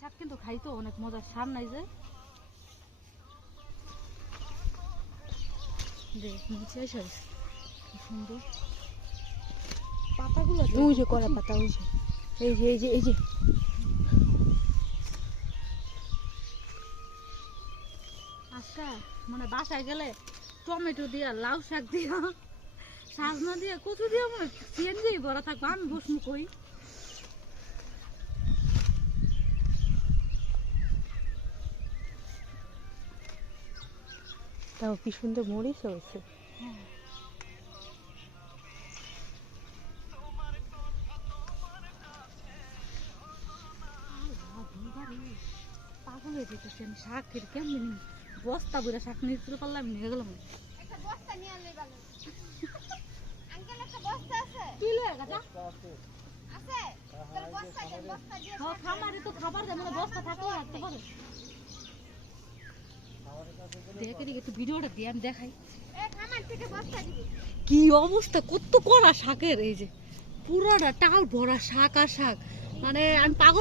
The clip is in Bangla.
শাক কিন্তু খাইতো অনেক মজার, সার নাই যে নিচে এসে কি সুন্দর পাতাগুলো, ওই যে কলা পাতা, ওই যে এই যে এই যে এই যে আজকে মানে বাসায় গেলে টমেটো দিয়া, লাউ শাক দিয়া, সাজনা দিয়া, কচু দিয়া মানে সিএনজি ভরা থাকবো। আমি বসমু কই? তাও কি সুন্দর মরিচ হয়েছে। পাগল হয়ে যেতেছি আমি, শাক খেতে কেমন বস্তা বুড়া শাক নিয়ে তুলে পারলাম, নিয়ে গেলাম খামারে তো খাবার দেয়, মানে বস্তা থাকলে রাখতে পারে। দেখে দেখে একটু ভিডিওটা দিয়ে আমি দেখাই কি অবস্থা, কত করা শাকের। এই যে পুরাটা টাল ভরা শাক আর শাক, মানে আমি পাগল।